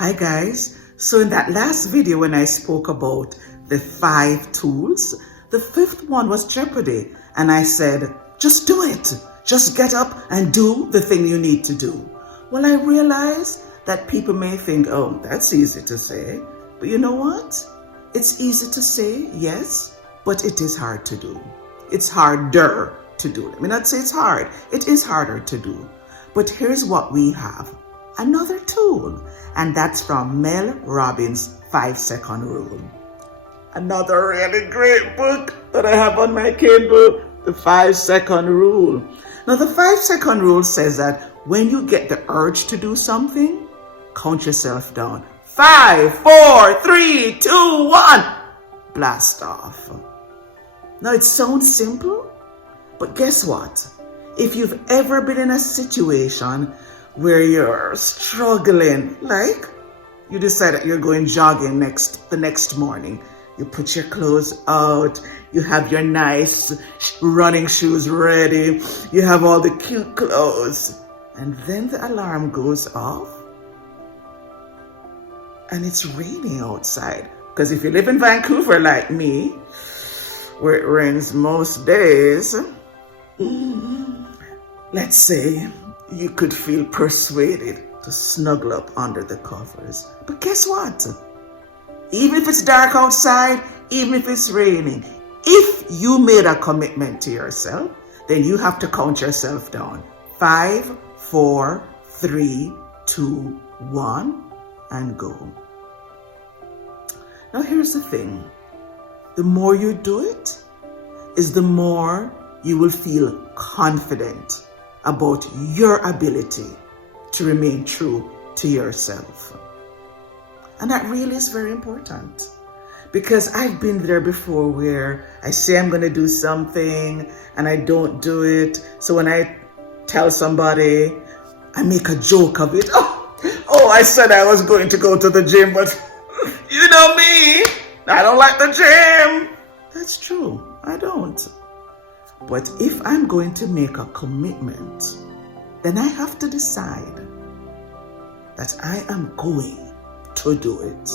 Hi guys, so in that last video when I spoke about the 5 tools, the 5th one was Jeopardy, and I said, just do it. Just get up and do the thing you need to do. Well, I realized that people may think, oh, that's easy to say. But you know what? It's easy to say, yes, but it is hard to do. It's harder to do. Let me not say it's hard. It is harder to do. But here's what we have. Another tool, and that's from Mel Robbins' 5-second rule. Another really great book that I have on my Kindle, the 5-second rule. Now, the 5-second rule says that when you get the urge to do something, count yourself down. 5, 4, 3, 2, 1. Blast off. Now, it sounds simple, but guess what? If you've ever been in a situation where you're struggling, like you decide that you're going jogging the next morning, you put your clothes out, you have your nice running shoes ready, you have all the cute clothes, and then the alarm goes off and it's raining outside. Because if you live in Vancouver like me, where it rains most days, let's say you could feel persuaded to snuggle up under the covers. But guess what? Even if it's dark outside, even if it's raining, if you made a commitment to yourself, then you have to count yourself down. 5, 4, 3, 2, 1, and go. Now here's the thing. The more you do it, is the more you will feel confident about your ability to remain true to yourself. And that really is very important, because I've been there before where I say I'm going to do something and I don't do it. So when I tell somebody, I make a joke of it. Oh, I said I was going to go to the gym, but you know me, I don't like the gym. That's true, I don't. But if I'm going to make a commitment, then I have to decide that I am going to do it.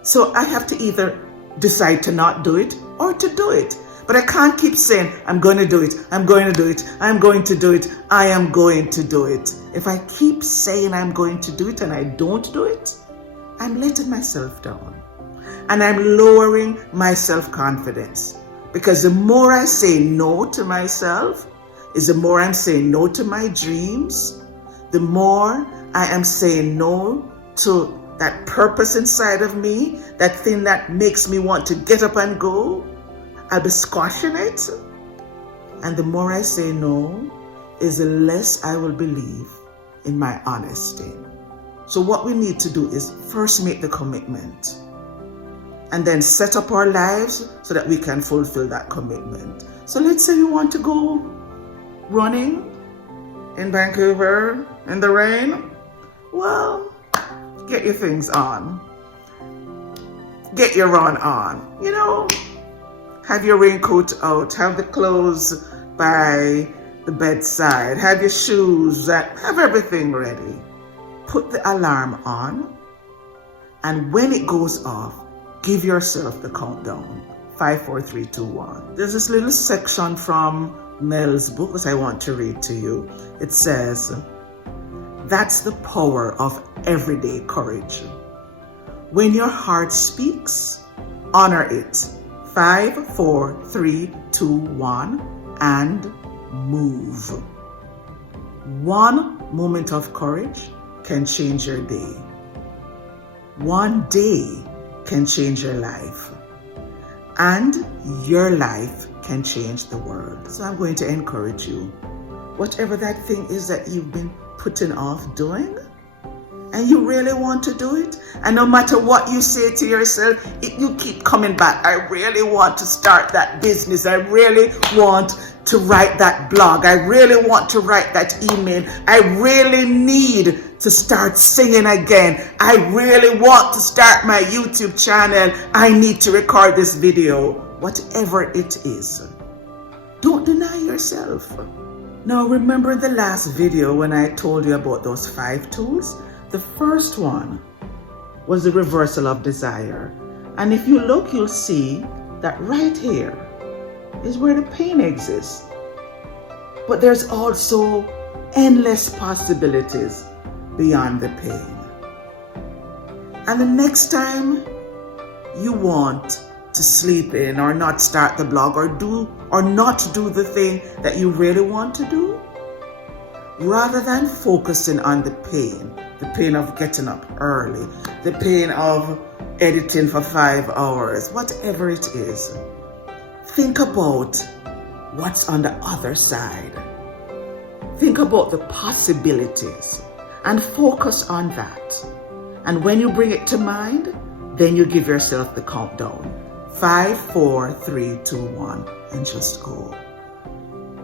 So I have to either decide to not do it or to do it. But I can't keep saying, I'm going to do it, I'm going to do it, I'm going to do it, I am going to do it. If I keep saying I'm going to do it and I don't do it, I'm letting myself down. And I'm lowering my self-confidence. Because the more I say no to myself, is the more I'm saying no to my dreams, the more I am saying no to that purpose inside of me, that thing that makes me want to get up and go. I'll be squashing it. And the more I say no, is the less I will believe in my honesty. So what we need to do is first make the commitment, and then set up our lives so that we can fulfill that commitment. So let's say you want to go running in Vancouver in the rain. Well, get your things on. Get your run on. You know, have your raincoat out, have the clothes by the bedside, have your shoes, have everything ready. Put the alarm on, and when it goes off, give yourself the countdown. 5, 4, 3, 2, 1. There's this little section from Mel's book that I want to read to you. It says, that's the power of everyday courage. When your heart speaks, honor it. 5, 4, 3, 2, 1, and move. One moment of courage can change your day. One day can change your life, and your life can change the world. So I'm going to encourage you, whatever that thing is that you've been putting off doing, and you really want to do it, and no matter what you say to yourself, you keep coming back. I really want to start that business. I really want to write that blog. I really want to write that email. I really need to start singing again. I really want to start my YouTube channel. I need to record this video. Whatever it is, don't deny yourself. Now remember the last video when I told you about those 5 tools? The first one was the reversal of desire. And if you look, you'll see that right here is where the pain exists. But there's also endless possibilities beyond the pain. And the next time you want to sleep in or not start the blog or not do the thing that you really want to do, rather than focusing on the pain of getting up early, the pain of editing for 5 hours, whatever it is, think about what's on the other side. Think about the possibilities and focus on that. And when you bring it to mind, then you give yourself the countdown. 5, 4, 3, 2, 1, and just go.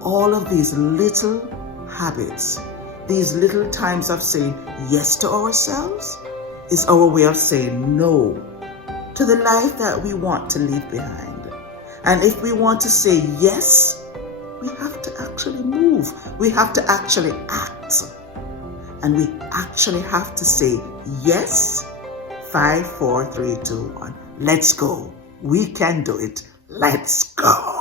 All of these little habits, these little times of saying yes to ourselves, is our way of saying no to the life that we want to leave behind. And if we want to say yes, we have to actually move. We have to actually act. And we actually have to say yes. 5, 4, 3, 2, 1. Let's go. We can do it. Let's go.